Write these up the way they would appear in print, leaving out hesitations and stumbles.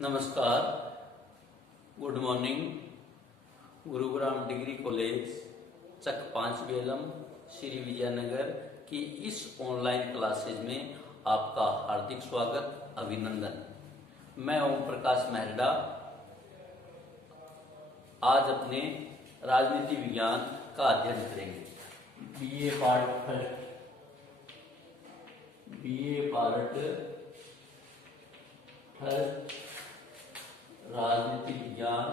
नमस्कार, good morning. Gurugram degree college Chak 5 Belam Shri Vijaynagar की इस ऑनलाइन क्लासेज में आपका हार्दिक स्वागत, अभिनंदन। मैं ओम प्रकाश मेहरडा। आज अपने राजनीति विज्ञान का अध्ययन करेंगे। बीए पार्ट फर्स्ट राजनीति विज्ञान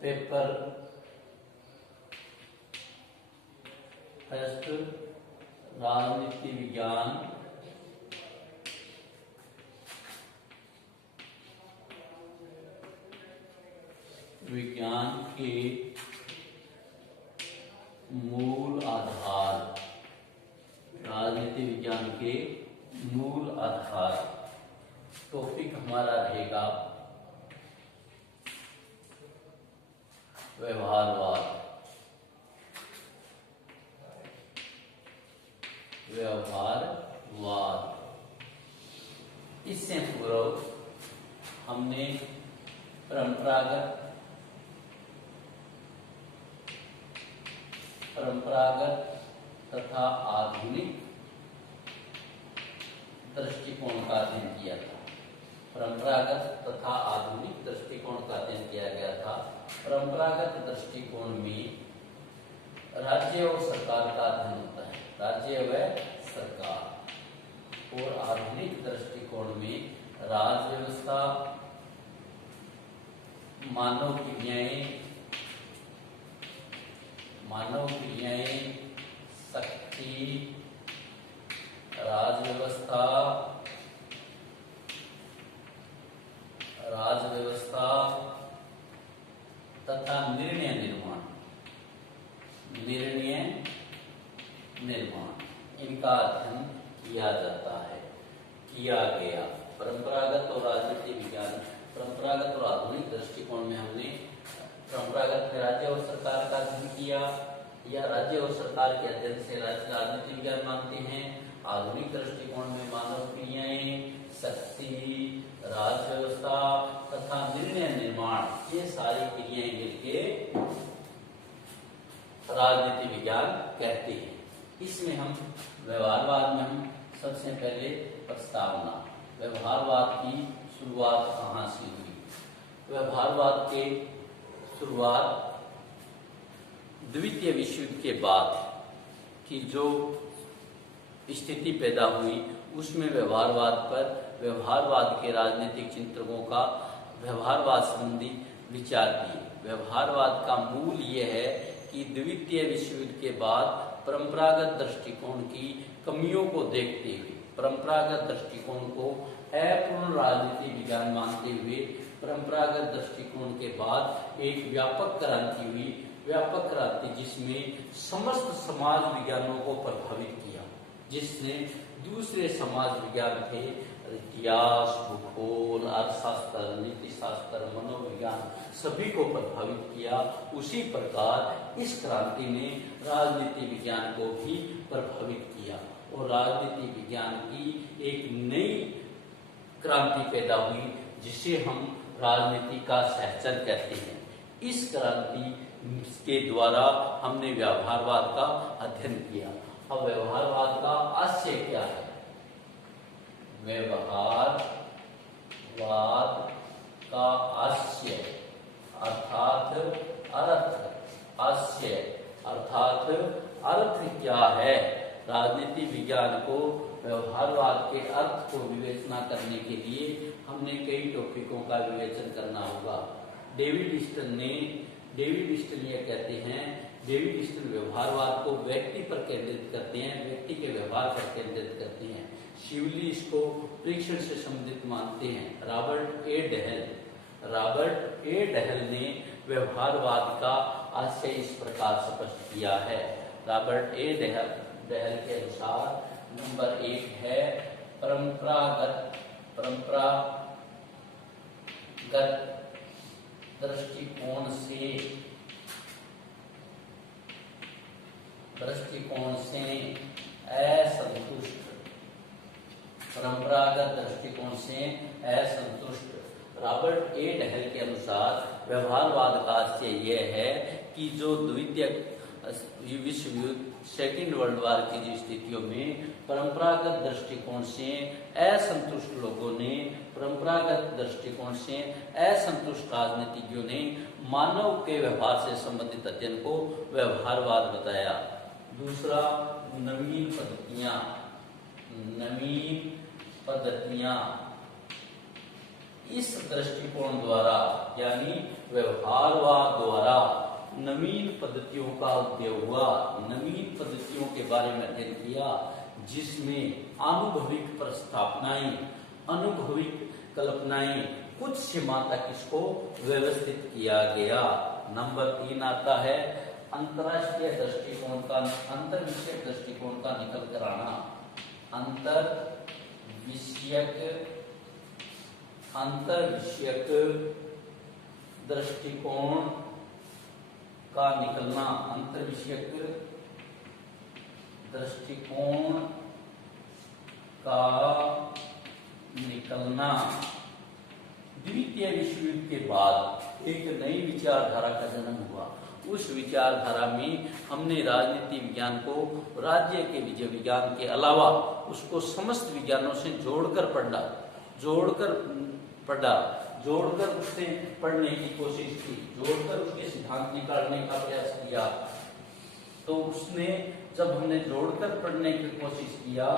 पेपर फर्स्ट राजनीति विज्ञान के मूल आधार, राजनीति विज्ञान के मूल आधार। टॉपिक हमारा रहेगा व्यवहारवाद। इससे पूर्व हमने परंपरागत तथा आधुनिक दृष्टिकोण का अध्ययन किया था। परंपरागत तथा आधुनिक दृष्टिकोण का अध्ययन किया गया था। परंपरागत दृष्टिकोण में राज्य और सरकार का अध्ययन होता है, राज्य व सरकार। और आधुनिक दृष्टिकोण में राज व्यवस्था, मानव क्रियाएं, शक्ति, राज व्यवस्था तथा निर्णय निर्माण इनका अध्ययन किया गया। परंपरागत और राजनीति विज्ञान, परंपरागत और आधुनिक दृष्टिकोण में हमने परंपरागत में राज्य और सरकार का अध्ययन किया, या राज्य और सरकार के अध्ययन से राजनीति विज्ञान मानते हैं। आधुनिक दृष्टिकोण में मानव क्रियाएं, शक्ति, राज व्यवस्था तथा निर्णय निर्माण, ये सारी क्रियाएं मिलके राजनीति विज्ञान कहते हैं। इसमें हम व्यवहारवाद में हम सबसे पहले प्रस्तावना, व्यवहारवाद की शुरुआत कहाँ से हुई। व्यवहारवाद के शुरुआत द्वितीय विश्व युद्ध के बाद की जो स्थिति पैदा हुई, उसमें व्यवहारवाद के राजनीतिक चिंतकों का व्यवहारवाद संबंधी विचार किए। व्यवहारवाद का मूल यह है कि द्वितीय विश्व युद्ध के बाद परंपरागत दृष्टिकोण की कमियों को देखते हुए, परंपरागत दृष्टिकोण को अपूर्ण राजनीति विज्ञान मानते हुए, परंपरागत दृष्टिकोण के बाद एक व्यापक क्रांति हुई, जिसमें समस्त समाज विज्ञानों को प्रभावित किया, जिसने दूसरे समाज विज्ञान थे, इतिहास, भूगोल, अर्थशास्त्र, नीति शास्त्र, मनोविज्ञान, सभी को प्रभावित किया। उसी प्रकार इस क्रांति ने राजनीति विज्ञान को भी प्रभावित किया और राजनीति विज्ञान की एक नई क्रांति पैदा हुई, जिसे हम राजनीति का सहचर कहते हैं। इस क्रांति के द्वारा हमने व्यवहारवाद का अध्ययन किया। अब व्यवहारवाद का आशय क्या है? व्यवहारवाद का आशय अर्थात अर्थ क्या है? राजनीति विज्ञान को व्यवहारवाद के अर्थ को विवेचना करने के लिए हमने कई टॉपिकों का विवेचन करना होगा। डेविड स्टल ये कहते हैं, डेविड स्टल व्यवहारवाद को व्यक्ति पर केंद्रित करते हैं, व्यक्ति के व्यवहार पर केंद्रित करते हैं। शिवली इसको परीक्षण से संबंधित मानते हैं। रॉबर्ट ए डहल ने व्यवहारवाद का आशय इस प्रकार स्पष्ट किया है। रॉबर्ट ए डहल के अनुसार नंबर 1 है परंपरागत दृष्टिकोण से दृष्टिकोण से असंतुष्ट, परंपरागत दृष्टिकोण से असंतुष्ट। रॉबर्ट ए डहल के अनुसार व्यवहारवाद का आशय यह है कि जो द्वितीय विश्व युद्ध, सेकेंड वर्ल्ड वॉर की जो स्थितियों में परंपरागत दृष्टिकोण से असंतुष्ट लोगों ने, परंपरागत दृष्टिकोण से असंतुष्ट राजनीतिज्ञों ने मानव के व्यवहार से संबंधित अध्ययन को व्यवहारवाद बताया। दूसरा, नवीन पद्धतियां, नवीन पद्धतियां। इस दृष्टिकोण द्वारा यानी व्यवहारवाद द्वारा नवीन पद्धतियों का उदय हुआ, नवीन पद्धतियों के बारे में अध्ययन किया, जिसमें अनुभविक प्रस्थापनाएं, अनुभविक कल्पनाएं, कुछ सीमा तक इसको व्यवस्थित किया गया। नंबर 3 आता है अंतरराष्ट्रीय दृष्टिकोण का, अंतर विषयक दृष्टिकोण का निकल कर आना। अंतर विषयक दृष्टिकोण का निकलना, अंतर विषयक दृष्टिकोण का निकलना। द्वितीय विश्व युद्ध के बाद एक नई विचारधारा का जन्म हुआ। उस विचारधारा में हमने राजनीति विज्ञान को राज्य के विजय विज्ञान के अलावा उसको समस्त विज्ञानों से जोड़कर उससे पढ़ने की कोशिश की, जोड़कर उसके सिद्धांत निकालने का प्रयास किया। तो उसने, जब हमने जोड़कर पढ़ने की कोशिश किया,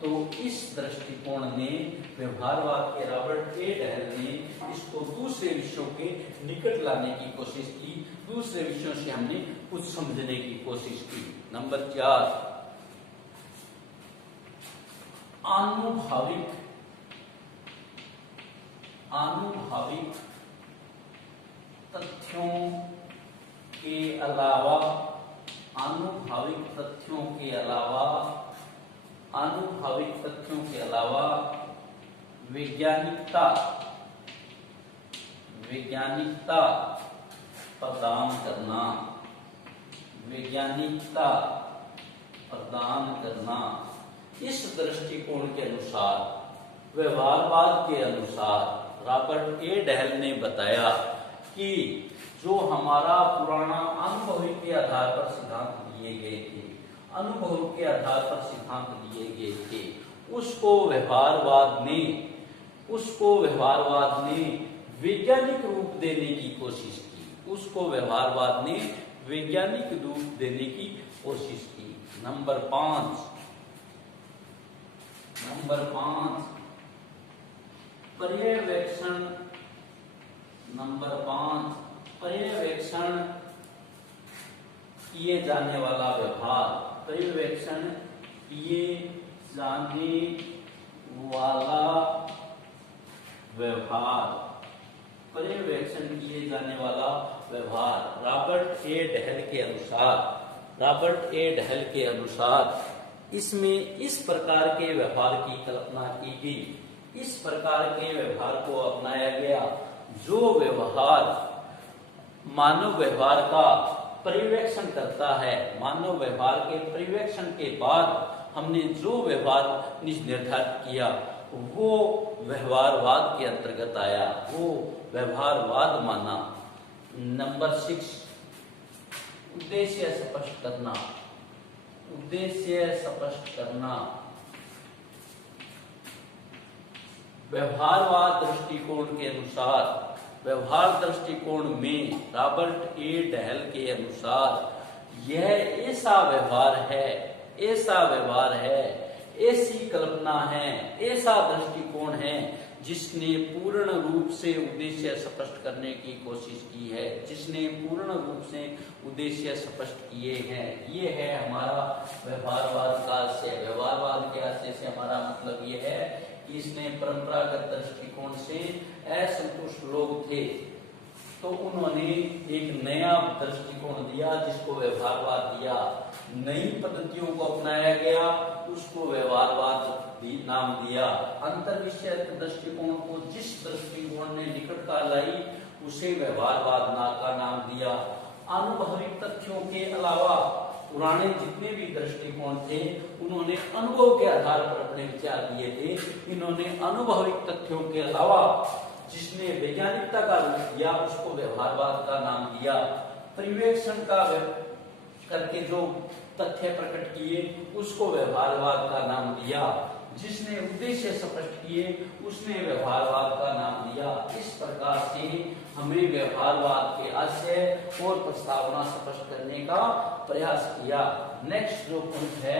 तो इस दृष्टिकोण ने, व्यवहारवाद के रॉबर्ट ए डहल ने इसको दूसरे विषयों के निकट लाने की कोशिश की, दूसरे विषयों से हमने कुछ समझने की कोशिश की। नंबर 4, आनुभाविक तथ्यों के अलावा, आनुभाविक तथ्यों के अलावा वैज्ञानिकता प्रदान करना। इस दृष्टिकोण के अनुसार, व्यवहारवाद के अनुसार, रॉबर्ट ए डहल ने बताया कि जो हमारा पुराना अनुभव के आधार पर सिद्धांत दिए गए थे, अनुभव के आधार पर सिद्धांत दिए गए थे, उसको व्यवहारवाद ने वैज्ञानिक रूप देने की कोशिश की, उसको व्यवहारवाद ने वैज्ञानिक रूप देने की कोशिश की। नंबर 5, पर्यवेक्षण। नंबर 5, पर्यवेक्षण किए जाने वाला व्यवहार, पर्यवेक्षण किए जाने वाला व्यवहार, पर्यवेक्षण किए जाने वाला व्यवहार। रॉबर्ट ए डहल के अनुसार इसमें इस प्रकार के व्यवहार की कल्पना की गई, इस प्रकार के व्यवहार को अपनाया गया, जो व्यवहार मानव व्यवहार का पर्यवेक्षण करता है। मानव व्यवहार के पर्यवेक्षण के बाद हमने जो व्यवहार निर्धारित किया, वो व्यवहारवाद के अंतर्गत आया, वो व्यवहारवाद माना। नंबर 6, उद्देश्य स्पष्ट करना। व्यवहारवाद दृष्टिकोण के अनुसार, व्यवहार दृष्टिकोण में रॉबर्ट ए डहल के अनुसार यह ऐसा व्यवहार है, ऐसी कल्पना है, ऐसा दृष्टिकोण है जिसने पूर्ण रूप से उद्देश्य स्पष्ट करने की कोशिश की है, जिसने पूर्ण रूप से उद्देश्य स्पष्ट किए हैं। ये है हमारा व्यवहारवाद का आशय। व्यवहारवाद के आशय से हमारा मतलब ये है कि इसने परंपरागत दृष्टिकोण से असंतुष्ट लोग थे, तो उन्होंने एक नया दृष्टिकोण दिया जिसको व्यवहारवाद दिया। नई पद्धतियों को अपनाया गया, उसको व्यवहारवाद नाम दिया। अंतर विषयक दृष्टिकोण को जिस दृष्टिकोण ने निकटता लाई, उसे व्यवहारवाद का नाम दिया। अनुभविक तथ्यों के अलावा पुराने जितने भी दृष्टिकोण थे उन्होंने अनुभव के आधार पर अपने विचार दिए थे। इन्होंने अनुभविक तथ्यों के अलावा जिसने वैज्ञानिकता का रूप दिया उसको व्यवहारवाद का नाम दिया। परिवेक्षण का करके जो तथ्य प्रकट किए उसको व्यवहारवाद का नाम दिया। जिसने उद्देश्य स्पष्ट किए उसने व्यवहारवाद का नाम दिया। इस प्रकार से हमें व्यवहारवाद के आशय और प्रस्तावना स्पष्ट करने का प्रयास किया। नेक्स्ट जो पॉइंट है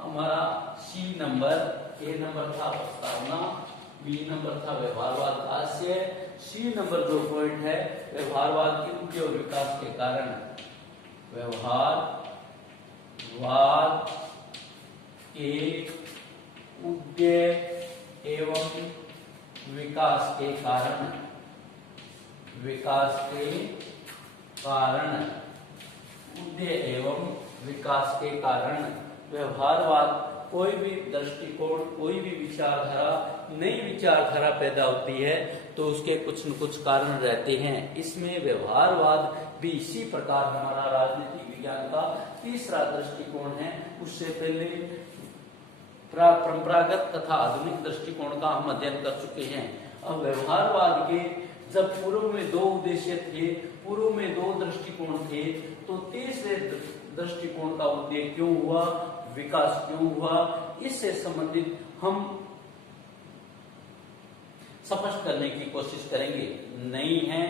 हमारा सी नंबर, ए नंबर था प्रस्तावना, बी नंबर था व्यवहारवाद का आशय, सी नंबर जो पॉइंट है व्यवहारवाद के उद्देश्य और विकास के कारण। व्यवहारवाद के उद्देश्य एवं विकास के कारण, विकास के कारण, उद्देश्य एवं विकास के कारण व्यवहारवाद कोई भी दृष्टिकोण, कोई भी विचारधारा, नई विचारधारा पैदा होती है तो उसके कुछ न कुछ कारण रहते हैं। इसमें व्यवहारवाद भी इसी प्रकार हमारा राजनीतिक विज्ञान का तीसरा दृष्टिकोण है। उससे पहले परंपरागत तथा आधुनिक दृष्टिकोण का हम अध्ययन कर चुके हैं। अब व्यवहारवाद के जब पूर्व में दो उद्देश्य थे, पूर्व में दो दृष्टिकोण थे, तो तीसरे दृष्टिकोण का उद्देश्य क्यों हुआ, विकास क्यों हुआ, इससे संबंधित हम स्पष्ट करने की कोशिश करेंगे। नहीं है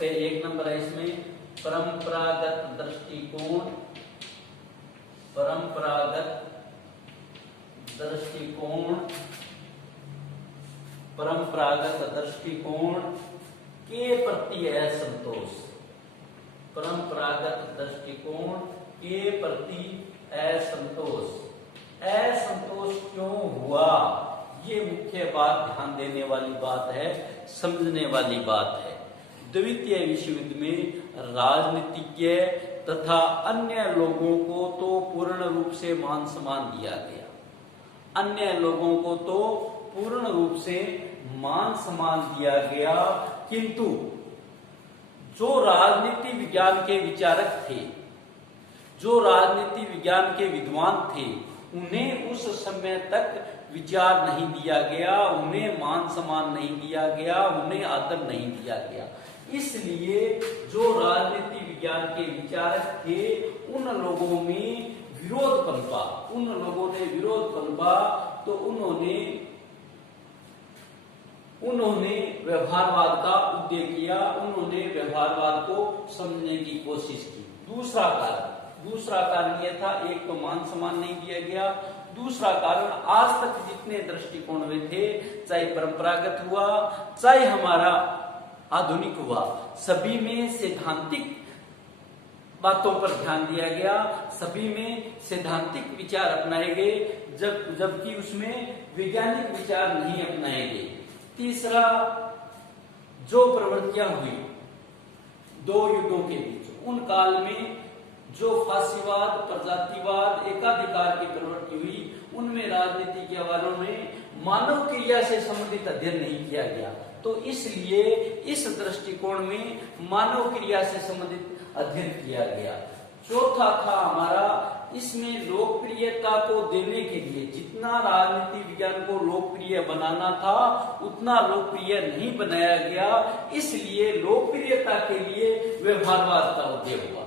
पे एक नंबर है इसमें परंपरागत दृष्टिकोण, परंपरागत दृष्टिकोण, परंपरागत दृष्टिकोण के प्रति असंतोष, परंपरागत दृष्टिकोण के प्रति असंतोष। असंतोष क्यों हुआ, ये मुख्य बात, ध्यान देने वाली बात है, समझने वाली बात है। द्वितीय विश्व युद्ध में राजनीतिज्ञ तथा अन्य लोगों को तो पूर्ण रूप से मान सम्मान दिया गया, अन्य लोगों को तो पूर्ण रूप से मान सम्मान दिया गया, किंतु जो राजनीति विज्ञान के विचारक थे, जो राजनीति विज्ञान के विद्वान थे, उन्हें उस समय तक विचार नहीं दिया गया, उन्हें मान सम्मान नहीं दिया गया, उन्हें आदर नहीं दिया गया। इसलिए जो राजनीति विज्ञान के विचारक थे उन लोगों में विरोध पनपा, उन लोगों ने विरोध पनपा, तो उन्होंने व्यवहारवाद का उद्देश्य किया, उन्होंने व्यवहारवाद को समझने की कोशिश की। दूसरा कारण यह था, एक तो मान सम्मान नहीं दिया गया, दूसरा कारण आज तक जितने दृष्टिकोण में थे, चाहे परंपरागत हुआ चाहे हमारा आधुनिक हुआ, सभी में सैद्धांतिक बातों पर ध्यान दिया गया, सभी में सैद्धांतिक विचार अपनाए गए, जबकि उसमें वैज्ञानिक विचार नहीं अपनाए गए। तीसरा, जो प्रवृत्तियां हुई दो युद्धों के बीच, उन काल में जो फांसीवाद, प्रजातिवाद, एकाधिकार की प्रवृत्ति हुई, उनमें राजनीति वालों ने मानव क्रिया से संबंधित अध्ययन नहीं किया गया, तो इसलिए इस दृष्टिकोण में मानव क्रिया से संबंधित अध्ययन किया गया। चौथा था हमारा, इसमें लोकप्रियता को देने के लिए जितना राजनीति विज्ञान को लोकप्रिय बनाना था उतना लोकप्रिय नहीं बनाया गया, इसलिए लोकप्रियता के लिए व्यवहारवाद का उदय हुआ।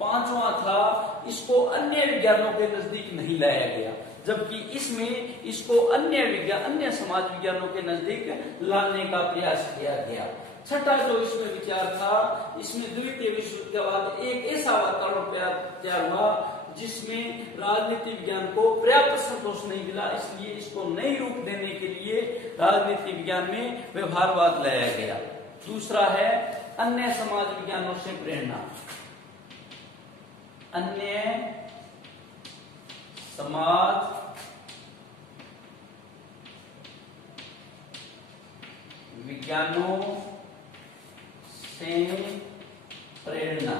पांचवा था, इसको अन्य विज्ञानों के नजदीक नहीं लाया गया, जबकि इसमें इसको अन्य समाज विज्ञानों के नजदीक लाने का प्रयास किया गया। छठा जो इसमें विचार था, इसमें द्वितीय विश्व युद्ध के बाद एक ऐसा वातावरण तैयार हुआ जिसमें राजनीति विज्ञान को पर्याप्त संतोष नहीं मिला, इसलिए इसको नई रूप देने के लिए राजनीति विज्ञान में व्यवहारवाद लाया गया। दूसरा है अन्य समाज विज्ञानों से प्रेरणा, अन्य समाज विज्ञानों से प्रेरणा।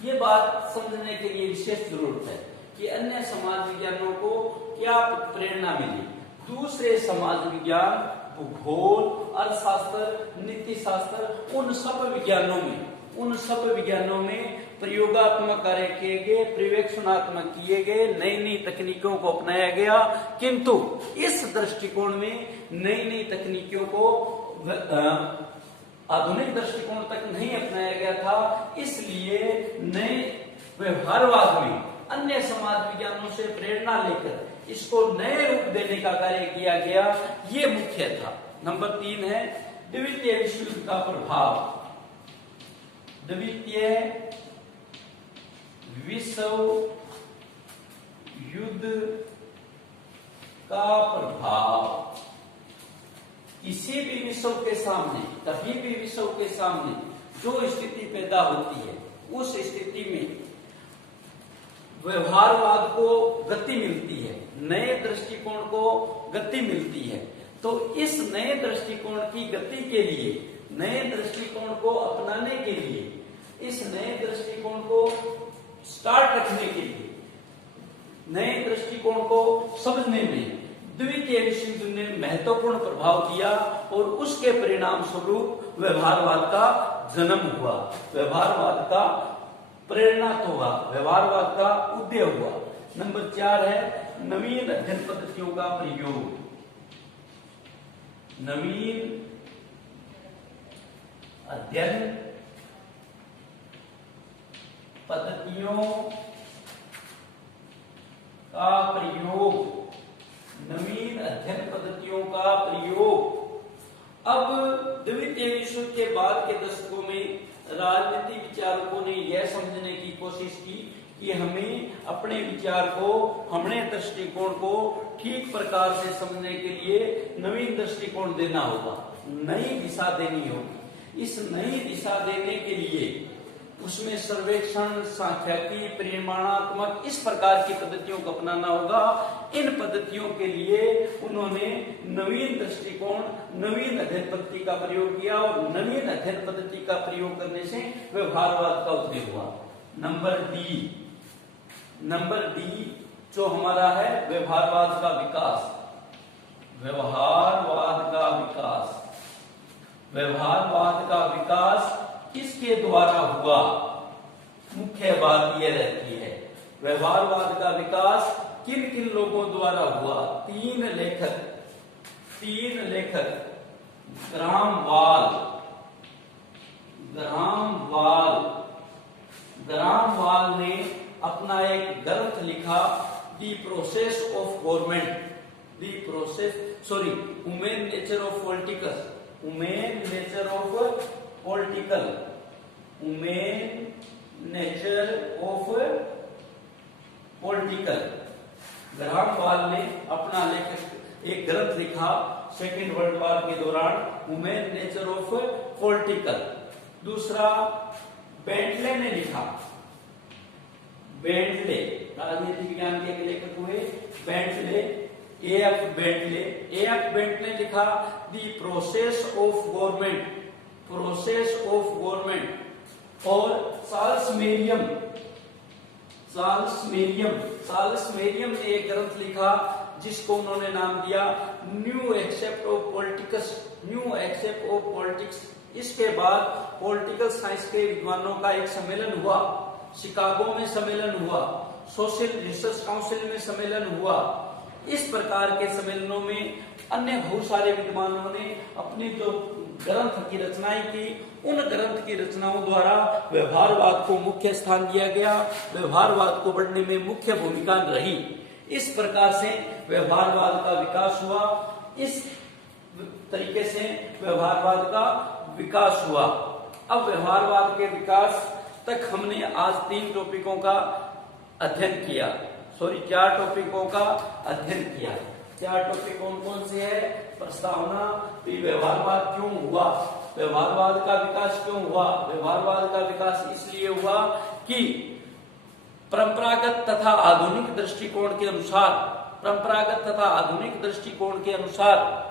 ये बात समझने के लिए विशेष जरूरत है कि अन्य समाज विज्ञानों को क्या प्रेरणा मिली। दूसरे समाज विज्ञान, भूगोल, अर्थशास्त्र, नीति शास्त्र, उन सब विज्ञानों में प्रयोगात्मक कार्य किए गए, पर्यवेक्षणात्मक किए गए, नई नई तकनीकों को अपनाया गया, किंतु इस दृष्टिकोण में नई नई तकनीकों को आधुनिक दृष्टिकोण तक नहीं अपनाया गया था। इसलिए नए व्यवहारवाद में अन्य समाज विज्ञानों से प्रेरणा लेकर इसको नए रूप देने का कार्य किया गया, ये मुख्य था। नंबर 3 है द्वितीय विश्व युद्ध का प्रभाव। द्वितीय विश्व युद्ध का प्रभाव किसी भी विश्व के सामने, कभी भी विश्व के सामने जो स्थिति पैदा होती है, उस स्थिति में व्यवहारवाद को गति मिलती है, नए दृष्टिकोण को गति मिलती है। तो इस नए दृष्टिकोण की गति के लिए, नए दृष्टिकोण को अपनाने के लिए, इस नए दृष्टिकोण को स्टार्ट रखने के लिए, नए दृष्टिकोण को समझने में द्वितीय विश्व युद्ध ने महत्वपूर्ण प्रभाव किया और उसके परिणाम स्वरूप व्यवहारवाद का जन्म हुआ, व्यवहारवाद का प्रेरणा तो हुआ, व्यवहारवाद का उदय हुआ। नंबर 4 है नवीन अध्ययन पद्धतियों का प्रयोग। नवीन अध्ययन पद्धतियों का प्रयोग, नवीन अध्ययन पद्धतियों का प्रयोग। अब द्वितीय विश्व के बाद के दशकों में राजनीति विचारकों ने यह समझने की कोशिश की कि हमें अपने विचार को, अपने दृष्टिकोण को ठीक प्रकार से समझने के लिए नवीन दृष्टिकोण देना होगा, नई दिशा देनी होगी। इस नई दिशा देने के लिए उसमें सर्वेक्षण, सांख्यिकी, परिमाणात्मक, इस प्रकार की पद्धतियों को अपनाना होगा। इन पद्धतियों के लिए उन्होंने नवीन दृष्टिकोण, नवीन अध्ययन पद्धति का प्रयोग किया और नवीन अध्ययन पद्धति का प्रयोग करने से व्यवहारवाद का उदय हुआ। नंबर डी जो हमारा है व्यवहारवाद का विकास। व्यवहारवाद का विकास, व्यवहारवाद का विकास किसके द्वारा हुआ? मुख्य बात यह रहती है व्यवहारवाद का विकास किन किन लोगों द्वारा हुआ? तीन लेखक ग्रामवाल ने अपना एक ग्रंथ लिखा, the process of government, human nature of political, human nature of political. Graham Wallas ने अपना एक ग्रंथ लिखा सेकेंड वर्ल्ड वॉर के दौरान, ह्यूमन नेचर ऑफ पॉलिटिकल। दूसरा बेंटले ने लिखा, बेंटले राजनीति विज्ञान के लेखक हुए बेंटले, एएफ बेंटले ने लिखा दी प्रोसेस ऑफ गवर्नमेंट। और चार्ल्स मेरियम ने एक ग्रंथ लिखा जिसको उन्होंने नाम दिया न्यू एक्सेप्ट ऑफ पॉलिटिक्स। इसके बाद पॉलिटिकल साइंस के विद्वानों का एक सम्मेलन हुआ, शिकागो में सम्मेलन हुआ, सोशल रिसर्च काउंसिल में सम्मेलन हुआ। इस प्रकार के सम्मेलनों में अन्य बहुत सारे विद्वानों ने अपनी जो ग्रंथ की रचनाएं की, उन ग्रंथ की रचनाओं द्वारा व्यवहारवाद को मुख्य स्थान दिया गया, व्यवहारवाद को बढ़ने में मुख्य भूमिका रही। इस प्रकार से व्यवहारवाद का विकास हुआ, इस तरीके से व्यवहारवाद का विकास हुआ। अब व्यवहारवाद के विकास तक हमने आज 3 टॉपिकों का अध्ययन किया, 4 टॉपिकों का अध्ययन किया। 4 टॉपिक कौन कौन से है? प्रस्तावना, व्यवहारवाद क्यों हुआ, व्यवहारवाद का विकास क्यों हुआ। व्यवहारवाद का विकास इसलिए हुआ कि परंपरागत तथा आधुनिक दृष्टिकोण के अनुसार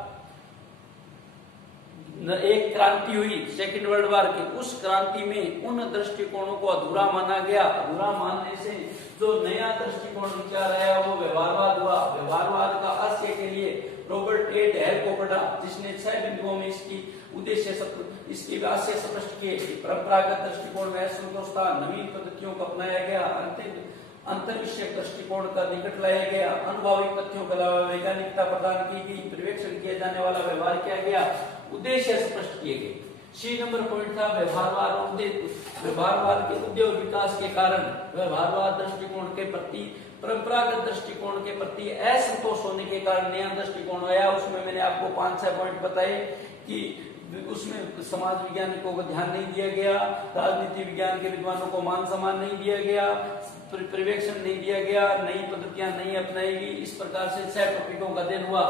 एक क्रांति हुई सेकेंड वर्ल्ड वॉर की। उस क्रांति में उन दृष्टिकोणों को अधूरा माना गया। अधूरा मानने से जो नया दृष्टिकोण विचार आया वो व्यवहारवाद हुआ। व्यवहारवाद का हास्य के लिए रॉबर्ट ए डेल को पढ़ा, जिसने 6 बिंदुओं में इसकी उद्देश्य इसकी आशय स्पष्ट किए। परंपरागत दृष्टिकोण में असंतोष था, नवीन पद्धतियों को अपनाया गया, अंतर विषयक दृष्टिकोण का निकट लाया गया, अनुभवी तथ्यों के अलावा वैज्ञानिकता प्रदान की गई, पर्यवेक्षण किया जाने वाला व्यवहार किया गया, उद्देश्य स्पष्ट किए गए। सी नंबर पॉइंट था व्यवहारवाद। व्यवहारवाद के उद्देश्य और विकास के कारण व्यवहारवाद दृष्टिकोण के प्रति परंपरागत दृष्टिकोण के प्रति असंतोष होने के कारण नया दृष्टिकोण आया। उसमें मैंने आपको 5-6 पॉइंट बताए कि उसमें समाज वैज्ञानिकों को ध्यान नहीं दिया गया, राजनीति विज्ञान के विद्वानों को मान सम्मान नहीं दिया गया, पर्यवेक्षण नहीं दिया गया, नई पद्धतियां नहीं अपनाई गई। इस प्रकार से 6 टॉपिकों का अध्ययन हुआ।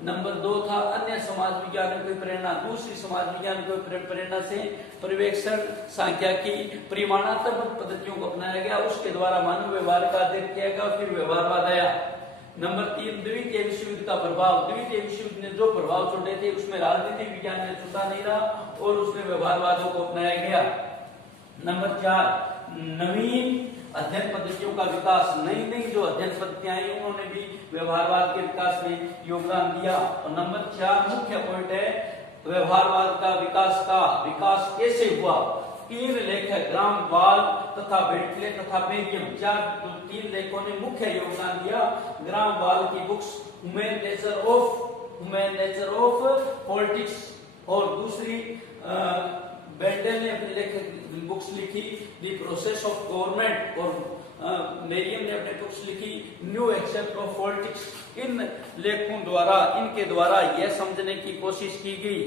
नंबर 2 था अन्य समाज विज्ञानों की प्रेरणा। दूसरी समाज विज्ञान की प्रेरणा से पर्यवेक्षण, सांख्यिकी, परिमाणात्मक पद्धतियों को अपनाया गया, उसके द्वारा मानव व्यवहार का अध्ययन किया गया, फिर व्यवहारवाद आया। नंबर 3 द्वितीय विश्व युद्ध का प्रभाव। द्वितीय विश्व युद्ध ने जो प्रभाव छोड़े थे उसमें राजनीतिक विज्ञान ने छूटा नहीं रहा और उसमें व्यवहारवादों को अपनाया गया। नंबर 4 नवीन अध्ययन पद्धतियों का विकास। नई नई जो अध्ययन पद्धतियां आई उन्होंने भी व्यवहारवाद के विकास में योगदान दिया। और नंबर 4 मुख्य पॉइंट है व्यवहारवाद का विकास कैसे हुआ। 3 लेखक ग्रामवाल तथा बेंटले तथा बेरियम 3 लेखकों ने मुख्य योगदान दिया। ग्रामवाल की books human nature of politics और दूसरी बेंटल ने अपनी बुक्स लिखी द प्रोसेस ऑफ गवर्नमेंट और मेरियम ने अपने बुक्स लिखी न्यू एक्सेप्ट ऑफ पॉलिटिक्स। इन लेखकों द्वारा इनके द्वारा यह समझने की कोशिश की गई,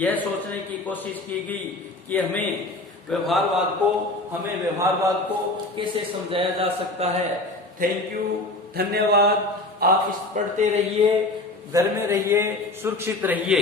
यह सोचने की कोशिश की गई कि हमें व्यवहारवाद को कैसे समझाया जा सकता है। थैंक यू, धन्यवाद। आप इस पढ़ते रहिए, घर में रहिए, सुरक्षित रहिए।